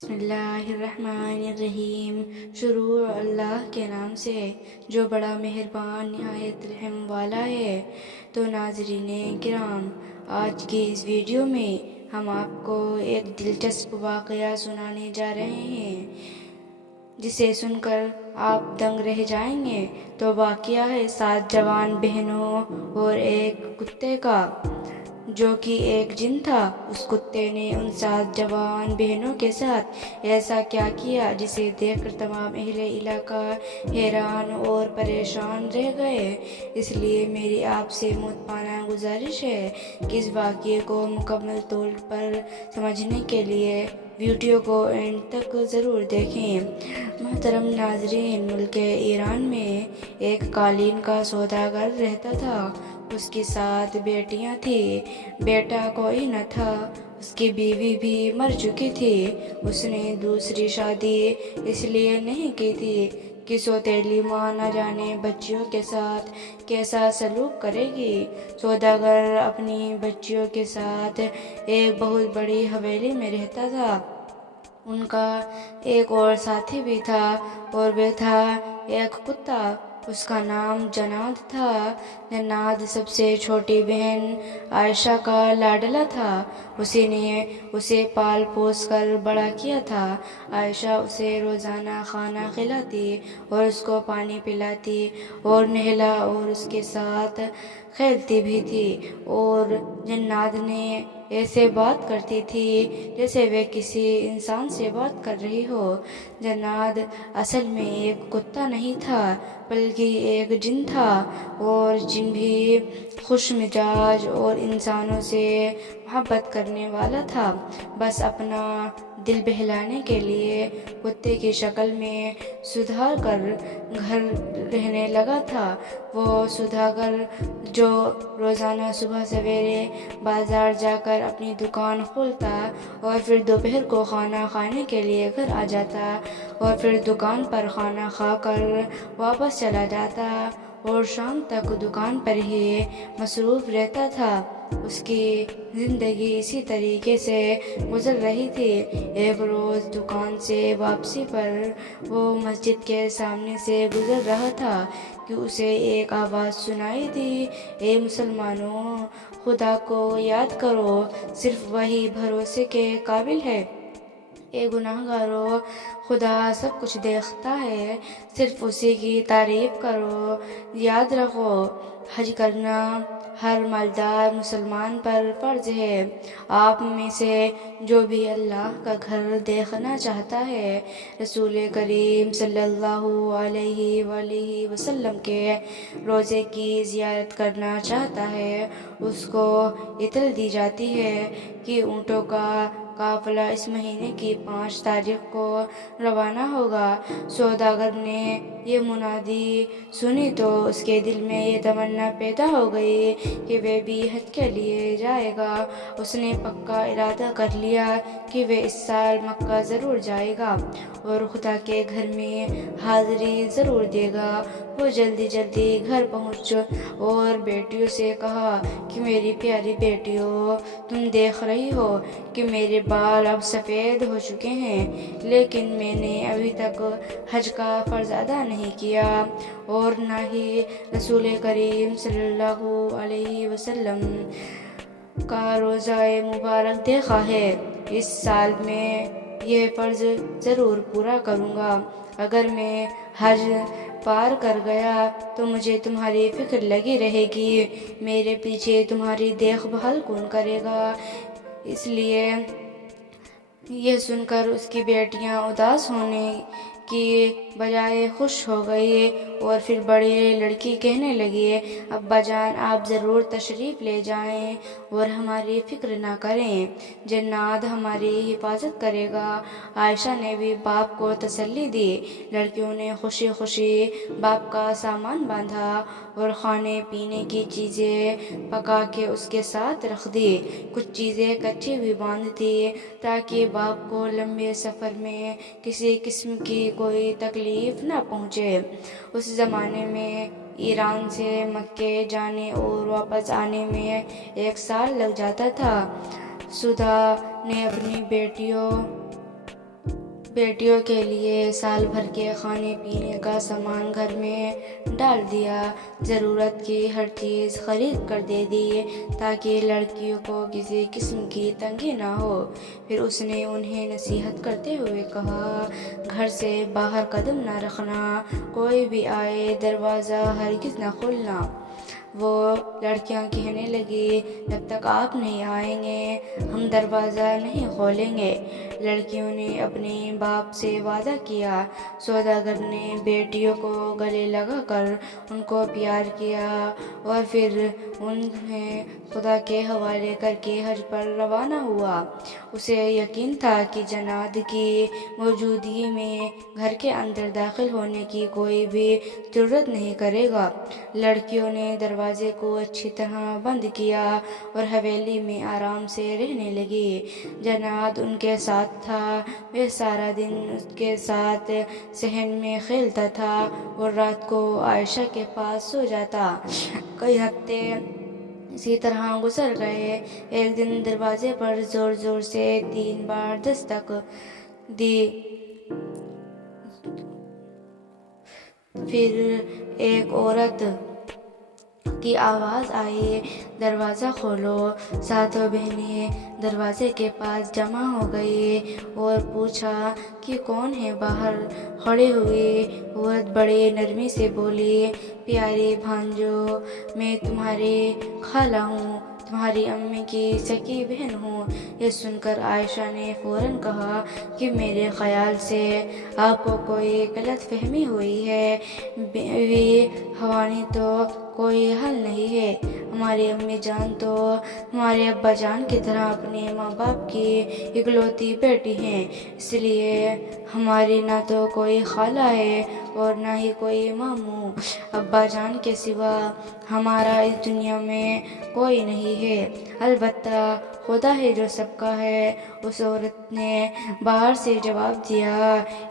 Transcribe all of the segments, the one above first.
بسم اللہ الرحمن الرحیم۔ شروع اللہ کے نام سے جو بڑا مہربان نہایت رحم والا ہے۔ تو ناظرین کرام، آج کی اس ویڈیو میں ہم آپ کو ایک دلچسپ واقعہ سنانے جا رہے ہیں جسے سن کر آپ دنگ رہ جائیں گے۔ تو واقعہ ہے 7 جوان بہنوں اور ایک کتے کا، جو کہ ایک جن تھا۔ اس کتے نے ان 7 جوان بہنوں کے ساتھ ایسا کیا کیا جسے دیکھ کر تمام اہل علاقہ حیران اور پریشان رہ گئے۔ اس لیے میری آپ سے مودبانہ گزارش ہے کہ اس واقعے کو مکمل طور پر سمجھنے کے لیے ویڈیو کو اینڈ تک ضرور دیکھیں۔ محترم ناظرین، ملک ایران میں ایک قالین کا سوداگر رہتا تھا۔ اس کی 7 بیٹیاں تھیں، بیٹا کوئی نہ تھا۔ اس کی بیوی بھی مر چکی تھی۔ اس نے دوسری شادی اس لیے نہیں کی تھی کہ سوتیلی ماں نہ جانے بچیوں کے ساتھ کیسا سلوک کرے گی۔ سوداگر اپنی بچیوں کے ساتھ ایک بہت بڑی حویلی میں رہتا تھا۔ ان کا ایک اور ساتھی بھی تھا اور وہ تھا ایک کتا۔ اس کا نام جناد تھا۔ جناد سب سے چھوٹی بہن عائشہ کا لاڈلا تھا۔ اسی نے اسے پال پوس کر بڑا کیا تھا۔ عائشہ اسے روزانہ کھانا کھلاتی اور اس کو پانی پلاتی اور نہلا اور اس کے ساتھ کھیلتی بھی تھی، اور جناد نے ایسے بات کرتی تھی جیسے وہ کسی انسان سے بات کر رہی ہو۔ جناد اصل میں ایک کتا نہیں تھا بلکہ ایک جن تھا، اور جن بھی خوش مزاج اور انسانوں سے محبت کرنے والا تھا۔ بس اپنا دل بہلانے کے لیے کتے کی شکل میں سوداگر گھر رہنے لگا تھا۔ وہ سوداگر جو روزانہ صبح سویرے بازار جا کر اپنی دکان کھولتا اور پھر دوپہر کو کھانا کھانے کے لیے گھر آ جاتا اور پھر دکان پر کھانا کھا کر واپس چلا جاتا اور شام تک دکان پر ہی مصروف رہتا تھا۔ اس کی زندگی اسی طریقے سے گزر رہی تھی۔ ایک روز دکان سے واپسی پر وہ مسجد کے سامنے سے گزر رہا تھا کہ اسے ایک آواز سنائی دی، اے مسلمانوں، خدا کو یاد کرو، صرف وہی بھروسے کے قابل ہے۔ اے گناہگاروں، خدا سب کچھ دیکھتا ہے، صرف اسی کی تعریف کرو۔ یاد رکھو، حج کرنا ہر مالدار مسلمان پر فرض ہے۔ آپ میں سے جو بھی اللہ کا گھر دیکھنا چاہتا ہے، رسول کریم صلی اللہ علیہ وآلہ وسلم کے روضے کی زیارت کرنا چاہتا ہے، اس کو اطلاع دی جاتی ہے کہ اونٹوں کا قافلہ اس مہینے کی 5 تاریخ کو روانہ ہوگا۔ سوداگر نے یہ منادی سنی تو اس کے دل میں یہ تمنا پیدا ہو گئی کہ وہ بھی حج کے لیے جائے گا۔ اس نے پکا ارادہ کر لیا کہ وہ اس سال مکہ ضرور جائے گا اور خدا کے گھر میں حاضری ضرور دے گا۔ وہ جلدی گھر پہنچ اور بیٹیوں سے کہا کہ میری پیاری بیٹیوں، تم دیکھ رہی ہو کہ میرے بال اب سفید ہو چکے ہیں، لیکن میں نے ابھی تک حج کا فرض ادا نہیں کیا اور نہ ہی رسول کریم صلی اللہ علیہ وسلم کا روضہ مبارک دیکھا ہے۔ اس سال میں یہ فرض ضرور پورا کروں گا۔ اگر میں حج پار کر گیا تو مجھے تمہاری فکر لگی رہے گی، میرے پیچھے تمہاری دیکھ بھال کون کرے گا؟ اس لیے یہ سن کر اس کی بیٹیاں اداس ہونے کی بجائے خوش ہو گئی اور پھر بڑی لڑکی کہنے لگی، ابا جان، آپ ضرور تشریف لے جائیں اور ہماری فکر نہ کریں، جناد ہماری حفاظت کرے گا۔ عائشہ نے بھی باپ کو تسلی دی۔ لڑکیوں نے خوشی خوشی باپ کا سامان باندھا اور کھانے پینے کی چیزیں پکا کے اس کے ساتھ رکھ دی۔ کچھ چیزیں کچی بھی باندھ دی تاکہ باپ کو لمبے سفر میں کسی قسم کی کوئی تکلیف نہ پہنچے۔ اس زمانے میں ایران سے مکے جانے اور واپس آنے میں 1 سال لگ جاتا تھا۔ سودا نے اپنی بیٹیوں بیٹیوں کے لیے سال بھر کے کھانے پینے کا سامان گھر میں ڈال دیا، ضرورت کی ہر چیز خرید کر دے دی تاکہ لڑکیوں کو کسی قسم کی تنگی نہ ہو۔ پھر اس نے انہیں نصیحت کرتے ہوئے کہا، گھر سے باہر قدم نہ رکھنا، کوئی بھی آئے دروازہ ہرگز نہ کھولنا۔ وہ لڑکیاں کہنے لگی، جب تک آپ نہیں آئیں گے ہم دروازہ نہیں کھولیں گے۔ لڑکیوں نے اپنے باپ سے وعدہ کیا۔ سوداگر نے بیٹیوں کو گلے لگا کر ان کو پیار کیا اور پھر انہیں خدا کے حوالے کر کے حج پر روانہ ہوا۔ اسے یقین تھا کہ جناد کی موجودگی میں گھر کے اندر داخل ہونے کی کوئی بھی جرات نہیں کرے گا۔ لڑکیوں نے دروازے کو اچھی طرح بند کیا اور حویلی میں آرام سے رہنے لگی۔ جناد ان کے ساتھ تھا۔ وہ سارا دن اس کے ساتھ صحن میں کھیلتا تھا اور رات کو عائشہ کے پاس سو جاتا۔ کئی ہفتے اسی طرح گزر گئے۔ ایک دن دروازے پر زور زور سے 3 بار دستک دی۔ پھر ایک عورت کی آواز آئی، دروازہ کھولو۔ ساتوں بہنیں دروازے کے پاس جمع ہو گئی اور پوچھا کہ کون ہے باہر کھڑی ہوئی عورت بڑی نرمی سے بولی، پیاری بھانجو، میں تمہاری خالہ ہوں، تمہاری امی کی سکی بہن ہوں۔ یہ سن کر عائشہ نے فوراً کہا کہ میرے خیال سے آپ کو کوئی غلط فہمی ہوئی ہے، بیوی ہوانی تو کوئی حل نہیں ہے۔ ہماری امی جان تو ہمارے ابا جان کی طرح اپنے ماں باپ کی اکلوتی بیٹی ہیں، اس لیے ہماری نہ تو کوئی خالہ ہے اور نہ ہی کوئی ماموں۔ ابا جان کے سوا ہمارا اس دنیا میں کوئی نہیں ہے، البتہ خدا ہے جو سب کا ہے۔ اس عورت نے باہر سے جواب دیا،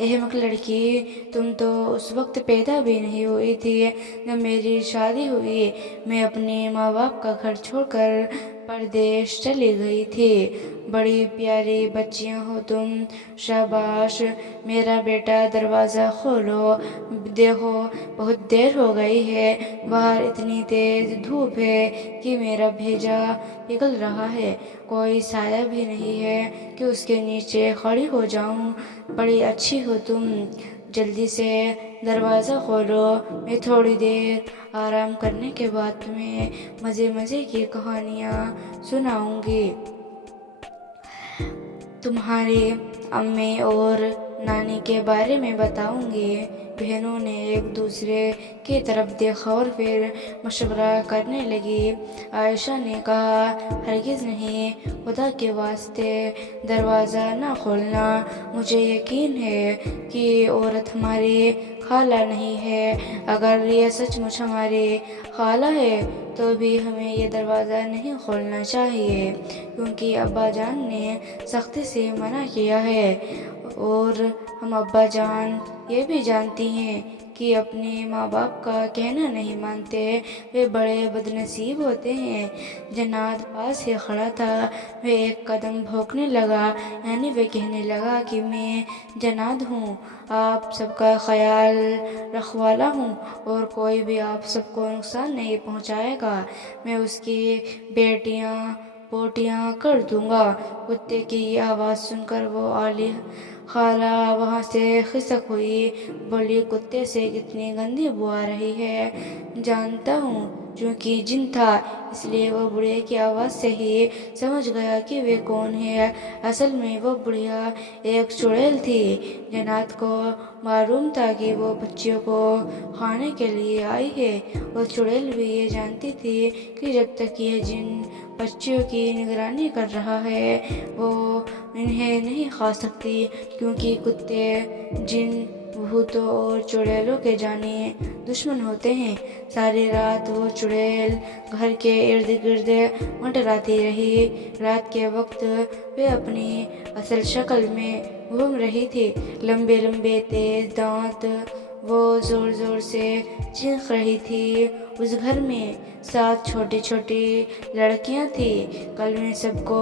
احمق لڑکی، تم تو اس وقت پیدا بھی نہیں ہوئی تھی جب میری شادی ہوئی۔ میں اپنے ماں باپ کا گھر چھوڑ کر پردیش چلی گئی تھی۔ بڑی پیاری بچیاں ہو تم، شاباش۔ میرا بیٹا دروازہ کھولو، دیکھو بہت دیر ہو گئی ہے، باہر اتنی تیز دھوپ ہے کہ میرا بھیجا پگھل رہا ہے، کوئی سایہ بھی نہیں ہے کہ اس کے نیچے کھڑی ہو جاؤں۔ بڑی اچھی ہو تم، جلدی سے دروازہ کھولو، میں تھوڑی دیر آرام کرنے کے بعد تمہیں مزے مزے کی کہانیاں سناؤں گی۔ تمہاری امی اور نانی کے بارے میں بتاؤں گی۔ بہنوں نے ایک دوسرے کی طرف دیکھا اور پھر مشورہ کرنے لگی۔ عائشہ نے کہا، ہرگز نہیں، خدا کے واسطے دروازہ نہ کھولنا۔ مجھے یقین ہے کہ یہ عورت ہماری خالہ نہیں ہے۔ اگر یہ سچ مچ ہماری خالہ ہے تو بھی ہمیں یہ دروازہ نہیں کھولنا چاہیے، کیونکہ ابا جان نے سختی سے منع کیا ہے، اور ہم ابا جان یہ بھی جانتی ہیں کہ اپنے ماں باپ کا کہنا نہیں مانتے، وہ بڑے بد نصیب ہوتے ہیں۔ جناد پاس ہی کھڑا تھا۔ وہ ایک قدم بھونکنے لگا، یعنی وہ کہنے لگا کہ میں جناد ہوں، آپ سب کا خیال رکھنے والا ہوں اور کوئی بھی آپ سب کو نقصان نہیں پہنچائے گا، میں اس کی بیٹیاں بوٹیاں کر دوں گا۔ کتے کی یہ آواز سن کر وہ اعلی خالہ وہاں سے کھسک ہوئی، بولی، کتے سے کتنی گندی بو آ رہی ہے۔ جانتا ہوں، چونکہ جن تھا اس لیے وہ بڑھیا کی آواز سے ہی سمجھ گیا کہ وہ کون ہے۔ اصل میں وہ بڑھیا ایک چڑیل تھی۔ جناد کو معلوم تھا کہ وہ بچیوں کو کھانے کے لیے آئی ہے، اور چڑیل بھی یہ جانتی تھی کہ جب تک یہ جن بچیوں کی نگرانی کر رہا ہے وہ انہیں نہیں کھا سکتی، کیونکہ کتے جن، بھوتوں اور چڑیلوں کے جانی دشمن ہوتے ہیں۔ ساری رات وہ چڑیل گھر کے ارد گرد منڈلاتی رہی۔ رات کے وقت وہ اپنی اصل شکل میں گھوم رہی تھی، لمبے لمبے تیز دانت۔ وہ زور زور سے چیخ رہی تھی۔ اس گھر میں 7 چھوٹی چھوٹی لڑکیاں تھیں، کل میں سب کو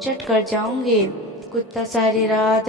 چٹ کر جاؤں گی۔ کتا ساری رات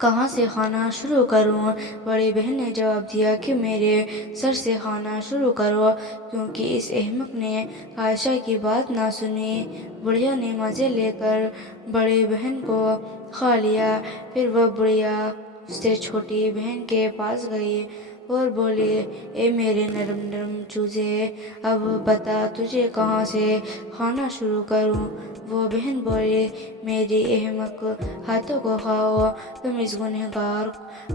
کہاں سے کھانا شروع کروں؟ بڑی بہن نے جواب دیا کہ میرے سر سے کھانا شروع کرو، کیونکہ اس احمق نے عائشہ کی بات نہ سنی۔ بڑھیا نے مزے لے کر بڑی بہن کو کھا لیا۔ پھر وہ بڑھیا اس سے چھوٹی بہن کے پاس گئی اور بولی، اے میرے نرم نرم چوزے، اب بتا تجھے کہاں سے کھانا شروع کروں؟ وہ بہن بولی، میری احمق ہاتھوں کو کھاؤ، تم اس گنہگار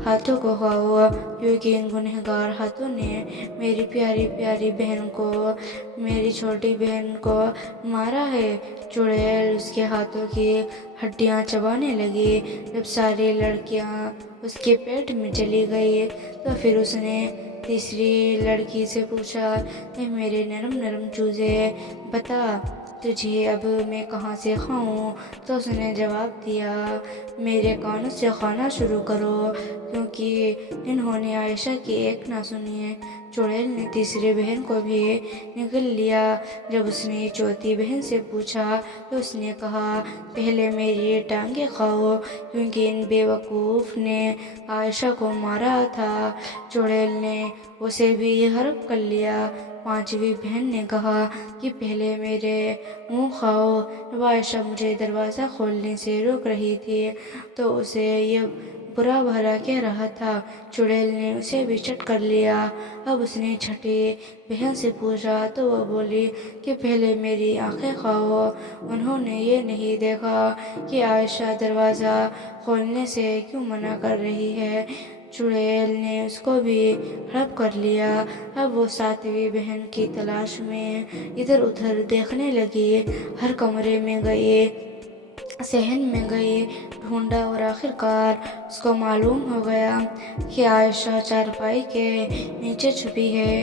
ہاتھوں کو کھاؤ، کیونکہ ان گنہگار ہاتھوں نے میری پیاری پیاری بہن کو، میری چھوٹی بہن کو مارا ہے۔ چڑیل اس کے ہاتھوں کی ہڈیاں چبانے لگی۔ جب ساری لڑکیاں اس کے پیٹ میں چلی گئی تو پھر اس نے تیسری لڑکی سے پوچھا، اے میرے نرم نرم چوزے، بتا تجھے اب میں کہاں سے کھاؤں؟ تو اس نے جواب دیا، میرے کانوں سے کھانا شروع کرو، کیونکہ انہوں نے عائشہ کی ایک نہ سنی۔ چڑیل نے تیسری بہن کو بھی نگل لیا۔ جب اس نے چوتھی بہن سے پوچھا تو اس نے کہا، پہلے میری ٹانگیں کھاؤ، کیونکہ ان بے وقوف نے عائشہ کو مارا تھا۔ چڑیل نے اسے بھی ہڑپ کر لیا۔ پانچویں بہن نے کہا کہ پہلے میرے منہ کھاؤ۔ جب عائشہ مجھے دروازہ کھولنے سے روک رہی تھی تو اسے یہ برا بھلا کہہ رہا تھا۔ چڑیل نے اسے بھی چٹ کر لیا۔ اب اس نے چھٹی بہن سے پوچھا تو وہ بولی کہ پہلے میری آنکھیں کھاؤ۔ انہوں نے یہ نہیں دیکھا کہ عائشہ دروازہ کھولنے سے کیوں منع کر رہی ہے۔ چڑیل نے اس کو بھی ہڑپ کر لیا۔ اب وہ ساتویں بہن کی تلاش میں ادھر ادھر دیکھنے لگی۔ ہر کمرے میں گئی، صحن میں گئی، ڈھونڈا اور آخرکار اس کو معلوم ہو گیا کہ عائشہ چارپائی کے نیچے چھپی ہے۔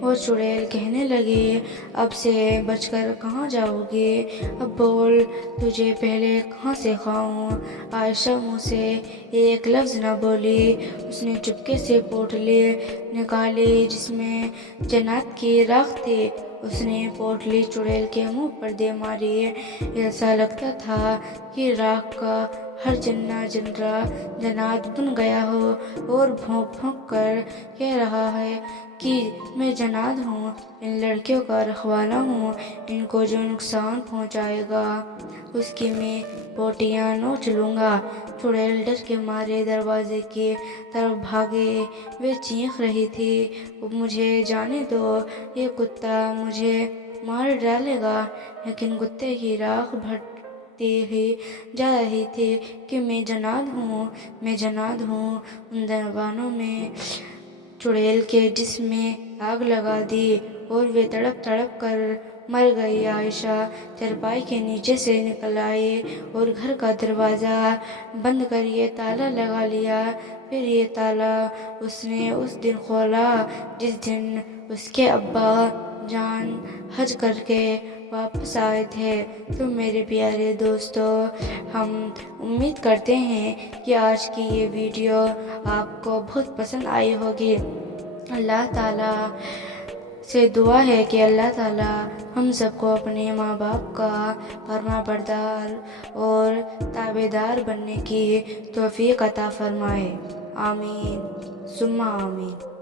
وہ چڑیل کہنے لگی، اب سے بچ کر کہاں جاؤ گی؟ اب بول، تجھے پہلے کہاں سے کھاؤں؟ عائشہ منہ سے ایک لفظ نہ بولی۔ اس نے چپکے سے پوٹلی نکالی جس میں جنات کی راکھ تھی۔ اس نے پوٹلی چڑیل کے منہ پر دے ماری۔ ایسا لگتا تھا کہ راکھ کا ہر جنا جنرا جنات بن گیا ہو اور بھونک بھونک کر کہہ رہا ہے کہ میں جنات ہوں، ان لڑکیوں کا رکھوالا ہوں، ان کو جو نقصان پہنچائے گا اس کی میں بوٹیاں نوچ لوں گا۔ چڑیل ڈر کے مارے دروازے کی طرف بھاگی۔ وہ چیخ رہی تھی، مجھے جانے دو، یہ کتا مجھے مار ڈالے گا۔ لیکن کتے کی راکھ بھڑکتی ہی جا رہی تھی کہ میں جنات ہوں، میں جنات ہوں۔ ان زبانوں میں چڑیل کے جسم میں آگ لگا دی اور وہ تڑپ تڑپ کر مر گئی۔ عائشہ چارپائی کے نیچے سے نکل آئی اور گھر کا دروازہ بند کر یہ تالا لگا لیا۔ پھر یہ تالا اس نے اس دن کھولا جس دن اس کے ابا جان حج کر کے واپس آئے تھے۔ تو میرے پیارے دوستو، ہم امید کرتے ہیں کہ آج کی یہ ویڈیو آپ کو بہت پسند آئی ہوگی۔ اللہ تعالیٰ سے دعا ہے کہ اللہ تعالیٰ ہم سب کو اپنے ماں باپ کا فرما بردار اور تابعدار بننے کی توفیق عطا فرمائے۔ آمین ثم آمین۔